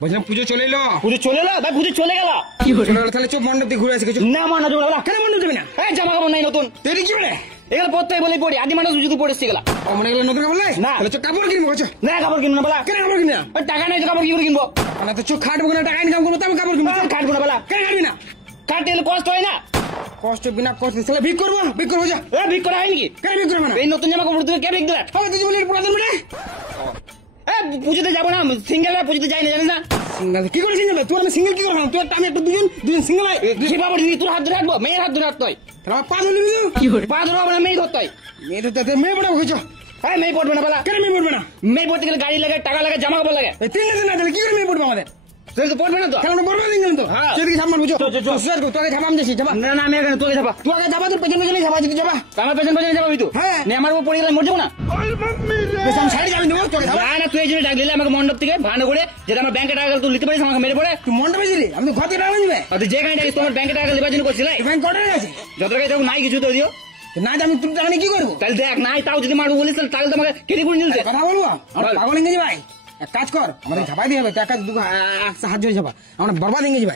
বলছিলাম পুজো চলে এলো। পুজো চলে এলো ভাই, পুজো চলে গেল। চলে গেলো, তাহলে চোখ মণ্ডপ দিয়ে ঘুরে আসে কিছু না মনে যাবো না। কেন মণ্ডপ যাবি না? এই জামা কাপড় নাই নতুন, তুই কি বলে এগুলো পড়তে বলেই পড়ি, আদি মানুষ যদি পড়েছি গেলা মনে গেলো নতুন কাপড় নাই? না। তাহলে চোখ কাপড় কিনবো বলছো? না কাপড় কিনবো না বলা। কেন কাপড় কিনবি না? ওই টাকা নাই তো কাপড় কি করে কিনবো? মানে তো চোখ খাটবো না, টাকা ইনকাম করবো, তো আমি কাপড় কিনবো। কাটবো না বলা। কেন কাটবি না? কাটতে গেলে কষ্ট হয় না? কষ্ট বিনা কষ্ট তাহলে ভিক করবো, ভিক করবো যা। এ ভিক করা হয় নাকি? কেন ভিক করবো না? এই নতুন জামা কাপড় তুমি কে ভিক দিলা? হবে তুই বলি পুরাতন বলে পুজোতে যাবো না, সিঙ্গেল পুজোতে যাই না, জানিস না? সিঙ্গেল কি করে সিঙ্গেল? তুই আমি সিঙ্গেল কি করে? তুই একটা আমি একটা দুজন সিঙ্গেল হয়। কি বাবা দিদি তোর হাত ধরে রাখবো? মেয়ের হাত ধরে রাখতে হয়। তাহলে পা ধরবি তুই? কি করে পা ধরবো না, মেয়ে ধরতে হয়। মেয়ে তো তাতে মেয়ে পড়াবো হয়েছ। হ্যাঁ মেয়ে পড়বে না বলা। কেন মেয়ে পড়বে না? মেয়ে পড়তে গেলে গাড়ি লাগে, টাকা লাগে, জামা কাপড় লাগে। এই তিন দিন না তাহলে কি করে মেয়ে পড়বে আমাদের? তাহলে তো পড়বে না তো। কেন আমরা পড়বে দিন তো? হ্যাঁ। সেদিকে সামনে বুঝো। চল, চল, চল। সুয়ার কর, তোকে ঝাপাম যাচ্ছি ঝাপা। না না আমি এখানে তোকে যাবা। তুই আগে যাবা, তোর পেছন পেছনে যাবা, যদি যাবা আমার পেছন পেছনে যাবো তুই। হ্যাঁ। নিয়ে আমার উপর পড়ে গেলে মরে যাবো না। আমি সাইডে যাবি নেবো তোকে যাবা। না না তুই এই জন্য ডাক দিলে আমাকে মণ্ডপ থেকে ভালো করে, যেটা আমার ব্যাংকে টাকা গেলে তুই নিতে পারিস, আমাকে মেরে পড়ে। তুই মনটা বেশি আমি তো ঘর থেকে টাকা দিবে। আর তুই যেখানে ডাকিস তোমার ব্যাংকে টাকা লেবার জন্য করছিস। ব্যাংক কটার আছে? যত টাকা যখন নাই কিছু তো দিও। না আমি তুই টাকা নিয়ে কি করবো? তাহলে দেখ নাই, তাও যদি মারবো বলিস তাহলে তোমাকে কেটে পড়ে নিতে। কথা বলবো আমরা বল। পাগল ইংরেজি ভাই। এক কাজ কর, আমাদের ঝাপাই দিয়ে হবে তো, এক কাজ সাহায্য ঝাপা আমরা বরবাদ ইংরেজি ভাই।